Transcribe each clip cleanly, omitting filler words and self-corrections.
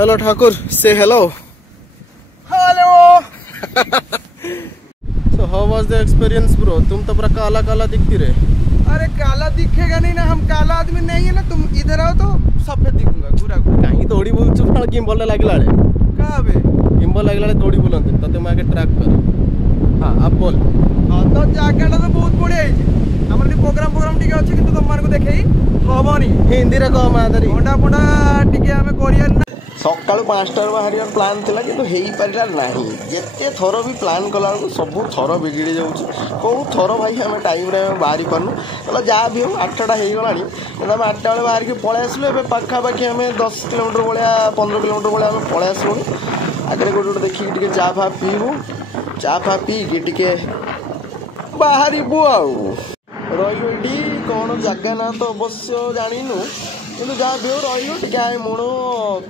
Hello Thakur, से hello. Hello. So how was the experience bro? तुम तो पूरा काला काला दिखती रहे। अरे काला दिखेगा नहीं ना, हम काला आदमी नहीं है ना। तुम इधर आओ तो सफेद दिखूंगा, गोरा गोरा। कहीं दौड़ी बोलछु पण गिम्बल लागला रे। कहाँ बे? गिम्बल लागला रे दौड़ी बोलंते तते मैं आगे ट्रैक कर। हां अब बोल। हां तो जागाटा तो बहुत बढ़िया है। हमर प्रोग्राम टिके अछि किंतु तुम मानको देखै हबनी हिंदी रे कह मादरी होंडा पोंडा टिके हमें कोरियन ना। सकाळु 5टा बाहर प्लान थिला किंतु हेई परिला नाही। जेते थरो भी प्लान कला सब थरो बिगड़ी जाउछ। को थरो भाई हमें टाइम रे बाहरी करनु मतलब जा भी हो 8टा हेई गलानी हम 8टा बेले बाहर के पळे आसलो। एबे पाखा पाखी हमें 10 किलोमीटर भलिया 15 किलोमीटर भलिया हमें पळे आसलो। आगे गोटे देखिक टिके चा फा पीबू, चा फा पी के टिके बाहरी बु आउ रही कौन जगह ना तो अवश्य जानिनु किंतु जहाँ भी रही टे आए मुणु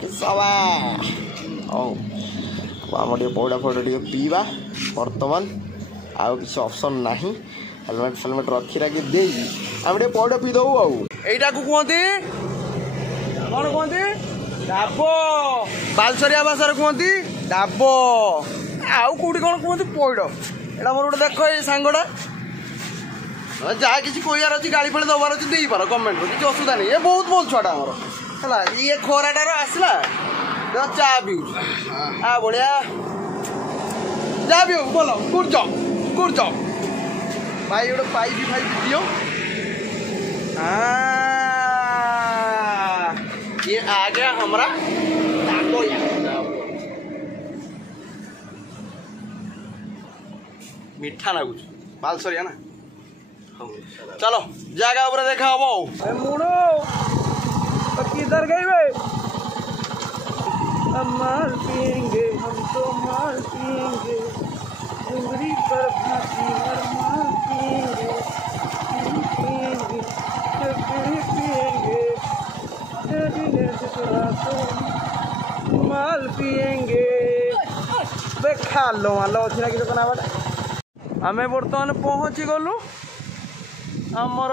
किसवा आम टे पौड़ा फौड़ा टे पीवा। बर्तमान आउ किसी ऑप्शन ना, हेलमेट फेलमेट रखी राखी दे आम टे पौड़ा पी दऊ। एटा को कहते कौन कहते डाबो, बालसरिया भाषा कहते डाबो। आउ कोठी कौन कहते पौड़। एटा मोर गोटे देख ये सांगटा जहाँ किसी कहर अच्छी गाड़ी फाड़ी दबार अच्छी दे पार गवर्नमेंट किसी असुविधा नहीं। ये बहुत भल छुआटा आमर है। ये खराटार आसला चा पीऊ आ बढ़िया जा भी हो बोलो कुर्च भाई गोटे पाइप फाइप दियो। ये आ गया हमारा टाको। मीठा ना कुछ बालसरिया ना। चलो जगह ऊपर देखा हबो। मुड़ो तो किधर गई वे? अब माल पिएंगे हम तो माल पिएंगे, उंगली पर फांसी और माल पिएंगे माल पिएंगे बे खा लो मालो अच्छी लगी तो बटा। आमे बर्तमान पहुँची गलु आमर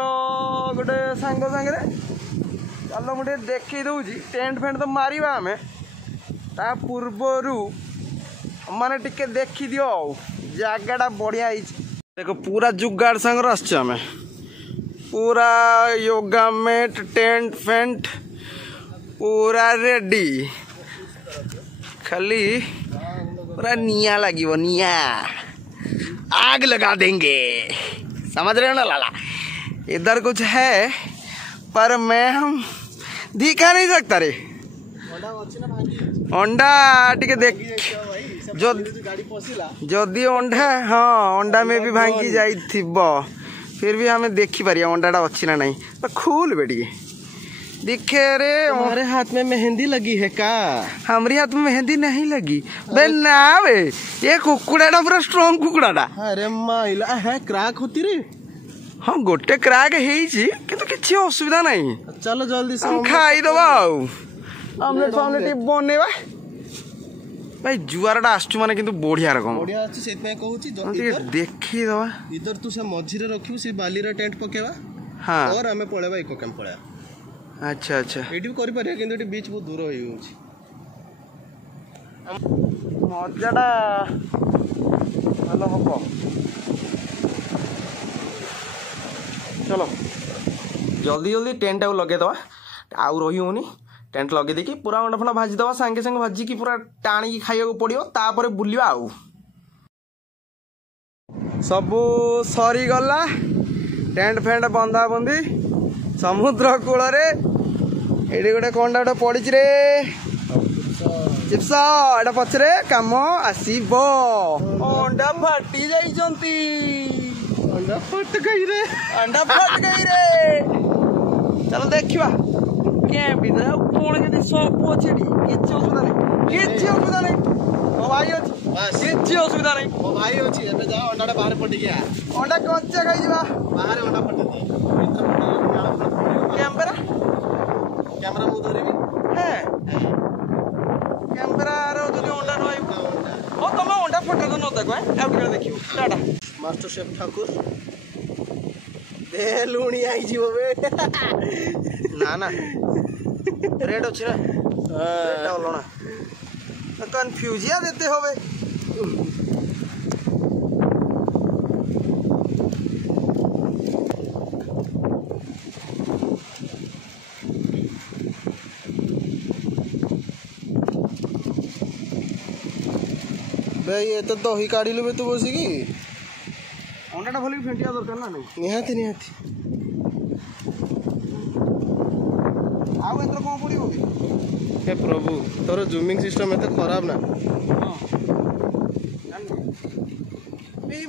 गोटे सांग सांगे। चलो मुझे देखी दूची टेंट फेंट तो मारिबा आमे ता पूर्वरु माने टिके देखी दियो जगहटा बढ़िया है। देखो पूरा जुगाड़ सांगर आसछ आमे पूरा योगा मैट टेंट फेंट पूरा रेडी। खाली पूरा निया लगी निया आग लगा देंगे, समझ रहे हो ना लाला। इधर कुछ है पर मैं हम दिखा नहीं सकता रे। अंडा टिके देख जदि अंडा हाँ अंडा में भी भांगी जाई फिर भी हमें देखी पारि अंडाटा अच्छी ना नहीं तो खूल बेटी दिखे रे। हमारे हाथ में मेहंदी लगी है का? हमारे हाथ में मेहंदी नहीं लगी बे ना बे। ये कुकुड़ाटा पूरा स्ट्रॉन्ग कुकुड़ाटा। अरे माइला है क्राक होती रे। हाँ गोटे क्राक किंतु किसी असुविधा नहीं। चलो जल्दी से खाई दबा आमलेट फामलेट बनेवा भाई। जुआरटा आसु माने किंतु बढ़िया रकम बढ़िया अछि सेत में कहूची देखी दबा। इधर तू से मझी रे रखिबू से बाली रे टेंट पकेवा। हां और हमें पळेबा इको कैंप पळा। अच्छा अच्छा एडी करि पारे किंतु एडी बीच बहुत दूर होई होची मजाटा हेलो हबो। चलो जल्दी जल्दी टेंट आउ लगे दवा आउ रही होनी। टेंट लगे देखी पूरा अंडा फंडा भाजी दवा सांगे सांगे भाजी की पूरा टाणी खाइया पड़ो तापर बुलिया आउ सबू सरी गला। टेंट फेंट बंधा बंधी समुद्र कूल ये गोटे कौनटा गोटे पड़ी रे चिप्स एटा पछरे काम आसब। अंडा फाटी जाइछंती अंडा फट गई रे अंडा फट गई रे। चलो देखिवा क्या भीतर कौन के सब अच्छे किसी असुविधा नहीं किसी असुविधा नहीं। मो भाई अच्छी किसी असुविधा नहीं। ओ भाई अछि एबे जा अंडाटा बाहर पटी गया। अंडा कच्चा खाई जीवा बाहर अंडा पटी दे कैमरा कैमरा मु धरिबी है कैमरा रो जदी अंडा नई ओ तमे अंडा फटा तो न देखो है अब टिके देखियो टाटा। मास्टर शेफ ठाकुर दे लुणी आई जीवो बे ना ना रेड अच्छी ना रेड लुणा कन्फ्यूजिया देते होवे। भाई ये तो दही काढ़िलु बे तू बसिकी अंडाटा भल फेंटिया दरकार ना नहीं निहाती निहाती आउ एथर कौन पड़ो कि हे प्रभु तोर जूमिंग सिस्टम एते खराब ना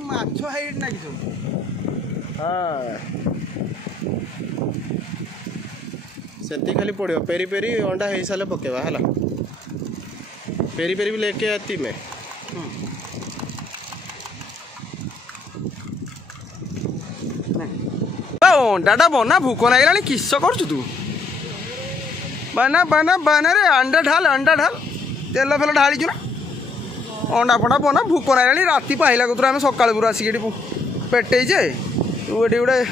माछ हाइट ना कि हाँ सेती खाली पड़ो पेरी पेरी अंडा हो सारे पकेवा है पेरी पेरी भी लेके आती मैं अंडाटा बना भूक लगे किस कर तू बना बना बना रे अंडा ढाल तेल फेल ढाली ना अंडा फंडा बना भूक लगे राति पाइला कतुर आम सकाल पूरा आसिक पेटेजे तू ये गोटे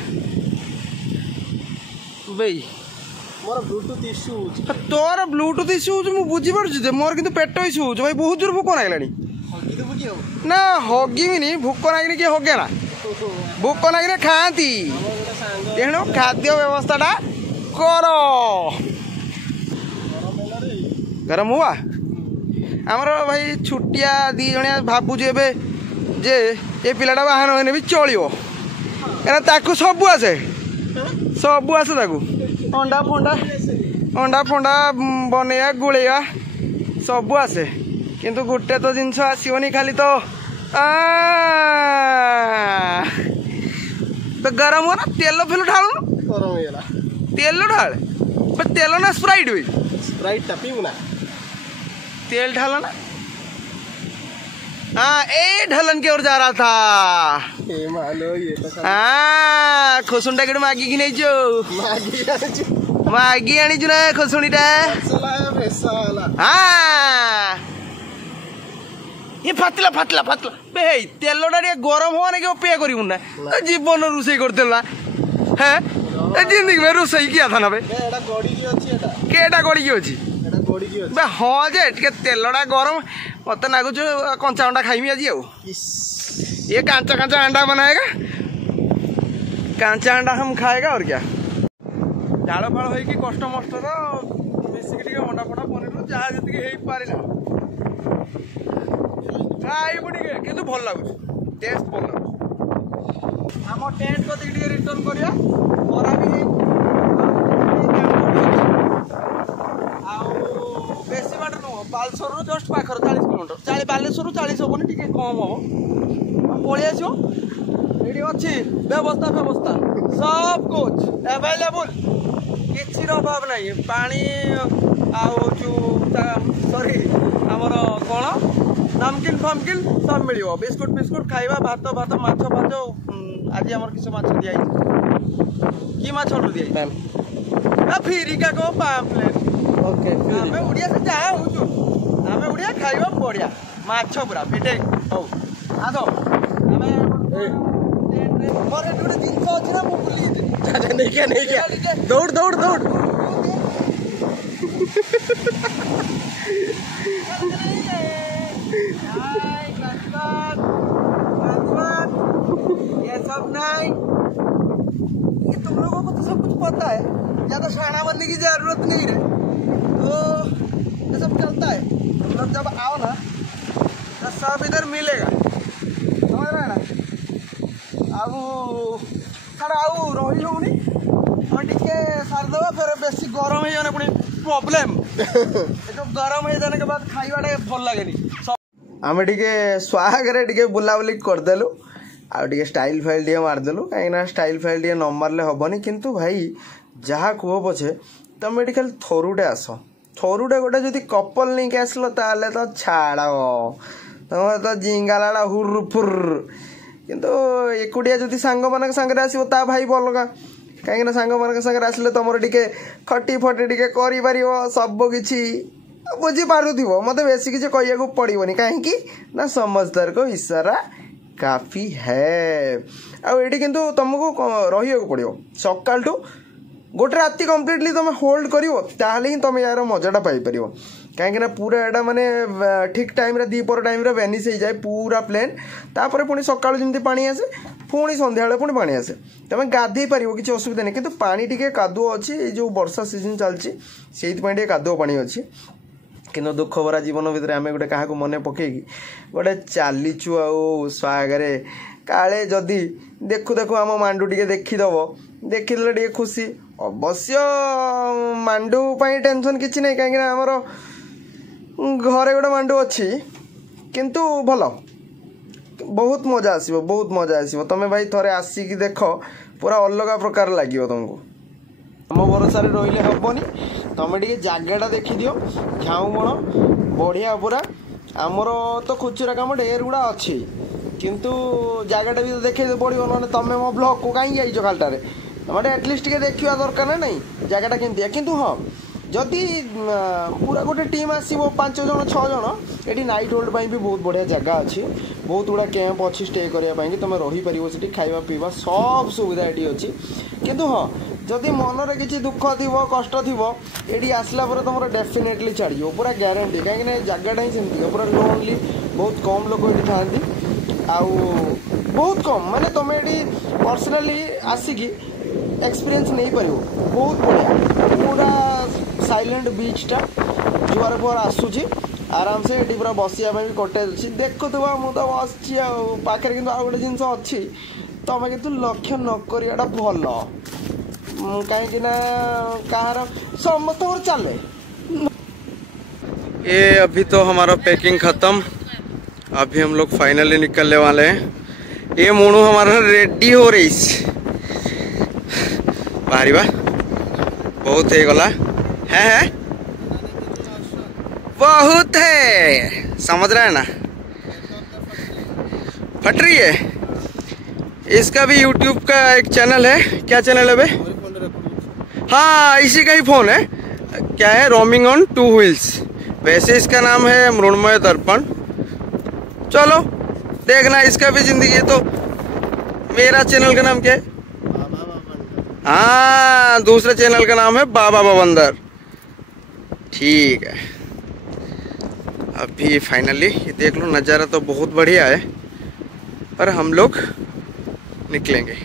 भाई मोर ब्लूटूथ इश्यू तोर ब्लूटूथ इश्यू मुझे बुझीपारे मोर कि पेट इश्यू हो भाई बहुत जोर भूक लगे ना हगिनी भूक लगे किए हगे ना भूक लगे खाती तेणु खाद्य व्यवस्था कर गरम हुआ आमर भाई छुट्टिया दी जणिया भावुँ जे ये पिलाटा बाहर होने भी चलो कहीं सब आसे अंडा फंडा बनैया गुलैया सब आसे किंतु गोटे तो जिनस आसोनी खाली तो तो गरम हो ना तेल फेल ढाल गरम हो तेल ढाल तेल ना स्प्राइट हुई स्प्राइट पीबू ना तेल ढाला ना हाँ ए ढलन की ओर जा रहा था मालो ये तो हाँ खोसुंडा के मागी की नहीं जो मागी आनी जो ना खोसुनीटा हाँ ये फाटला फाटला फाटला बे तेलटा गरम हुआ ना कि पे करूँ ना जीवन रोसे करदेला हैं जिंदगी में रोसे किया था ना बे केटा गड़ी की अच्छी बे हाँ जे तेलटा गरम मत लगुच कंचा अंडा खाइमी आज ये कांचा कांचा अंडा बनाएगा कांचा अंडा हम खाएगा और क्या झाड़ फाड़ हो कष्ट मस्ट मिसिक अंडा फंडा पनीर जहाँ जी पारा खाइबू टे कि भल लगुच टेस्ट भल लगुच आम टेंट कति रिटर्न करिया बरा भी बेसी बाट नुह बालेश्वर जस्ट पाखर 40 किलोमीटर बालेश्वर 40 हेनी टे कम हम पलि आस ये अच्छी व्यवस्था व्यवस्था सब कुछ एवेलेबल किसी अभाव नहीं पानी सॉरी आमर कौन नमकिन फमकिन सब मिल बिस्कुट फिस्कुट खाइबा भात भात माछ फाच आज आम किस माछ दिखाई कि माछ ऑर्डर दिखाई फिरिका को पाम्पलेट ओके आम ओडिया से जहाँ हूँ आम ओडिया खाइबा बढ़िया माछ पूरा फिटे हौ आस मोर गोटे जिनस अच्छी ना मुझे नहीं दौड़ दौड़ दौड़ ये सब नहीं ये तुम लोगों को तो सब कुछ पता है या तो शाना बनने की जरूरत नहीं है तो ये सब चलता है तुम लोग जब आओ ना तो सब इधर मिलेगा समझ रहे ना अब सारा आउ रही होनी और टिके सारदेवा फिर बेसी गरम हो जाने पुणी प्रॉब्लम जो गरम हो जाने के बाद खाइबाटा भल लगे आम टे स्वागरे टे बुलाबुली करदेलु आउ स्टाइल फाइल टे मारदेलु कहीं स्टाइल फाइल टे न मारे हेनी किंतु भाई जहाँ कह पछे तुम ये खाली थरुटे आस थरुटे गोटे जदि कपल नहीं के आसल ताले तो छाड़ तुम तो जिंगाला हुर्फुर किंतु एकुटिया जदि सांग मान सागर आसो ता भाई अलगा कहीं सांग मान सागर आसले तुम टे खटी फटी टे कर सब किसी बुझीपार मत बेसी किसी कह पड़ोनी कहीं ना समझदार को इशारा काफी है आठी किंतु तुमको रही पड़ो सकाल गोटे राति कम्प्लीटली तुम होल्ड कर तुम यार मजाटा पाइपर कहीं पूरा एटा माने ठीक टाइम दीपर टाइम वेनिश हो जाए पूरा प्लेन तापर पुणी सका जमी पानी आसे पुणी संध्या पुणी पानी आसे तुम गाधे पार किसी असुविधा नहीं किंतु पानी टिके कादुओ अच्छी जो वर्षा सीजन चलती से कादुओ पानी अच्छी कि दुख भरा जीवन भितर आम गोटे क्या मन पकईकि गोटे चलीचु आगे काले जदि देखु देखु आम मांडू टे देखीदब देखीदे टे खुशी अवश्य मांडू टेंशन किसी ना कहीं आमर घरे गोटे मांडू अच्छी किंतु भल बहुत मजा आसो बहुत मजा आसो तुम भाई थोड़े आसिक देख पूरा अलग प्रकार लगे तुमको आम भरोसा रही हेनी तुम टे जगटा देखी दियो झाऊ बण बढ़िया पूरा आमर तो खुचुरा कम ढेर गुड़ा अच्छी किंतु जगटा भी देखे पड़ो ना तुम मो ब्लॉग को कहीं जाइछ खालटारे तुम एटलिस्ट देखा दरकार ना नहीं जगटा केमती किंतु हाँ जदि पूरा गोटे टीम आसो 5 जन 6 जन ये नाइट होल्ड भी बहुत बढ़िया जगह अच्छी बहुत गुड़ा कैंप अच्छी स्टे करने तुम रहीपर से खावा पीवा सब सुविधा ये अच्छी किंतु हाँ जदि मनरे किसी दुख थी कष्ट थी ये आसला तुम डेफिनेटली छाड़ो पूरा ग्यारंटी कहीं जगटा ही सेमती पूरा लोनली बहुत कम लोग ये था बहुत कम माने तुम ये पर्सनाली आसिकी एक्सपीरियंस नहीं पार बहुत बढ़िया पूरा साइलेंट बीचटा जुआर फुआर आसूची आराम से ये पूरा बसिया भी कटेज अच्छी देखुवा मुझे बस पाखे कि गोटे जिन अच्छी तुम कि लक्ष्य नकरिया भल कहीं कहार समस्त चले। ये अभी तो हमारा पैकिंग खत्म अभी हम लोग फाइनली निकलने वाले हैं। ये मोनू हमारा रेडी हो रही बाहरी बा बहुत ही गला है बहुत है समझ रहा है ना फट रही है। इसका भी YouTube का एक चैनल है क्या चैनल है बे हाँ इसी का ही फोन है क्या है रोमिंग ऑन 2 व्हील्स वैसे इसका नाम है मृण्मय दर्पण। चलो देखना इसका भी जिंदगी है। तो मेरा चैनल का नाम क्या है हाँ दूसरे चैनल का नाम है बाबा बवंदर ठीक है। अभी फाइनली ये देख लो नज़ारा तो बहुत बढ़िया है पर हम लोग निकलेंगे।